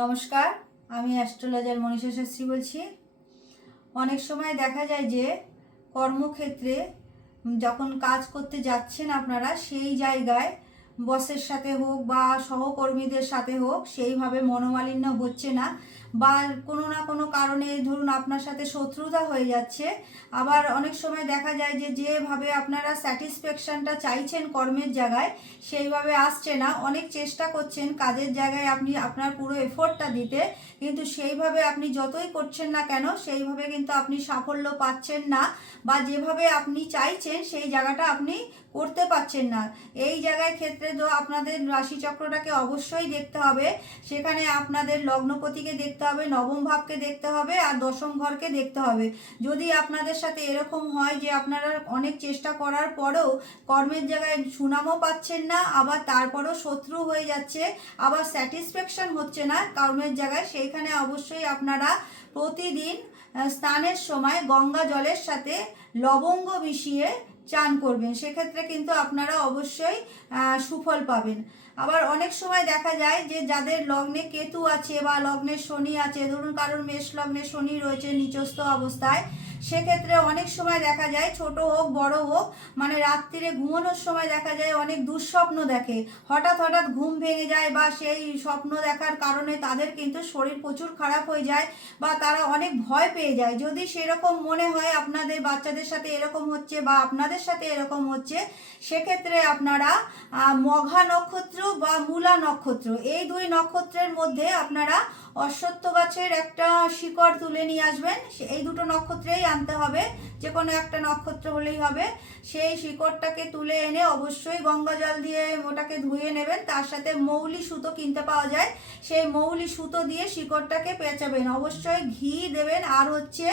নমস্কার, আমি অ্যাস্ট্রোলজার মনীষা শাস্ত্রী বলছি। অনেক সময় দেখা যায় যে কর্মক্ষেত্রে যখন কাজ করতে যাচ্ছেন আপনারা, সেই জায়গায় বসের সাথে হোক বা সহকর্মীদের সাথে হোক সেইভাবে মনোমালিন্য হচ্ছে না, বা কোনো না কোনো কারণে ধরুন আপনার সাথে শত্রুতা হয়ে যাচ্ছে। আবার অনেক সময় দেখা যায় যে যেভাবে আপনারা স্যাটিসফ্যাকশানটা চাইছেন কর্মের জায়গায় সেইভাবে আসছে না। অনেক চেষ্টা করছেন কাজের জায়গায় আপনি আপনার পুরো এফোর্টটা দিতে, কিন্তু সেইভাবে আপনি যতই করছেন না কেন সেইভাবে কিন্তু আপনি সাফল্য পাচ্ছেন না, বা যেভাবে আপনি চাইছেন সেই জায়গাটা আপনি করতে পারছেন না। এই জায়গায় ক্ষেত্রে তো আপনাদের রাশিচক্রটাকে অবশ্যই দেখতে হবে। সেখানে আপনাদের লগ্নপতিকে দেখতে হবে, নবম ভাবকে দেখতে হবে, আর দশম ঘরকে দেখতে হবে। যদি আপনাদের সাথে এরকম হয় যে আপনারা অনেক চেষ্টা করার পরেও কর্মের জায়গায় সুনামও পাচ্ছেন না, আবার তারপরও শত্রু হয়ে যাচ্ছে, আবার স্যাটিসফ্যাকশন হচ্ছে না কর্মের জায়গায়, সেইখানে অবশ্যই আপনারা প্রতিদিন স্নানের সময় গঙ্গা জলের সাথে লবঙ্গ মিশিয়ে চান করবেন। সেক্ষেত্রে কিন্তু আপনারা অবশ্যই সুফল পাবেন। আবার অনেক সময় দেখা যায় যে যাদের লগ্নে কেতু আছে বা লগ্নে শনি আছে, ধরুন কারোর মেষ লগ্নে শনি রয়েছে নিচস্থ অবস্থায়, সেক্ষেত্রে অনেক সময় দেখা যায় ছোট হোক বড় হোক, মানে রাত্রিরে ঘুমানোর সময় দেখা যায় অনেক দুঃস্বপ্ন দেখে, হঠাৎ হঠাৎ ঘুম ভেঙে যায়, বা সেই স্বপ্ন দেখার কারণে তাদের কিন্তু শরীর প্রচুর খারাপ হয়ে যায়, বা তারা অনেক ভয় পেয়ে যায়। যদি সেরকম মনে হয় আপনাদের বাচ্চাদের সাথে এরকম হচ্ছে বা আপনাদের সাথে এরকম হচ্ছে, সেক্ষেত্রে আপনারা মঘা নক্ষত্র বা মূলা নক্ষত্র, এই দুই নক্ষত্রের মধ্যে আপনারা অশ্বত্থ গাছের একটা শিকড় তুলে নিয়ে আসবেন। এই দুটো নক্ষত্রেই আনতে হবে, যে কোনো একটা নক্ষত্র হলেই হবে। সেই শিকড়টাকে তুলে এনে অবশ্যই গঙ্গা জল দিয়ে ওটাকে ধুয়ে নেবেন। তার সাথে মৌলি সুতো কিনতে পাওয়া যায়, সেই মৌলি সুতো দিয়ে শিকড়টাকে পেঁচাবেন। অবশ্যই ঘি দেবেন, আর হচ্ছে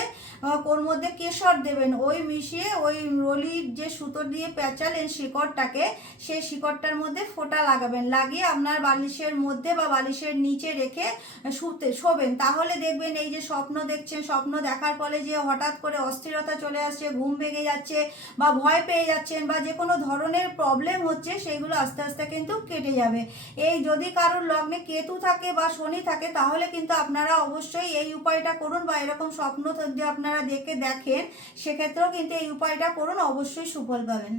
ওর মধ্যে কেশর দেবেন। ওই মিশিয়ে ওই রলির যে সুতো দিয়ে পেঁচালেন শিকড়টাকে, সেই শিকড়টার মধ্যে ফোঁটা লাগাবেন, লাগিয়ে আপনার বালিশের মধ্যে বা বালিশের নিচে রেখে শোবেন। তাহলে দেখবেন এই যে স্বপ্ন দেখছেন, স্বপ্ন দেখার ফলে যে হঠাৎ করে অস্থিরতা চলে আসছে, ঘুম ভেঙে যাচ্ছে, বা ভয় পেয়ে যাচ্ছেন, বা যে কোনো ধরনের প্রবলেম হচ্ছে, সেইগুলো আস্তে আস্তে কিন্তু কেটে যাবে। এই যদি কারোর লগ্নে কেতু থাকে বা শনি থাকে, তাহলে কিন্তু আপনারা অবশ্যই এই উপায়টা করুন, বা এরকম স্বপ্ন যদি আপনারা দেখেন সেক্ষেত্রেও কিন্তু এই উপায়টা করুন, অবশ্যই সুফল পাবেন।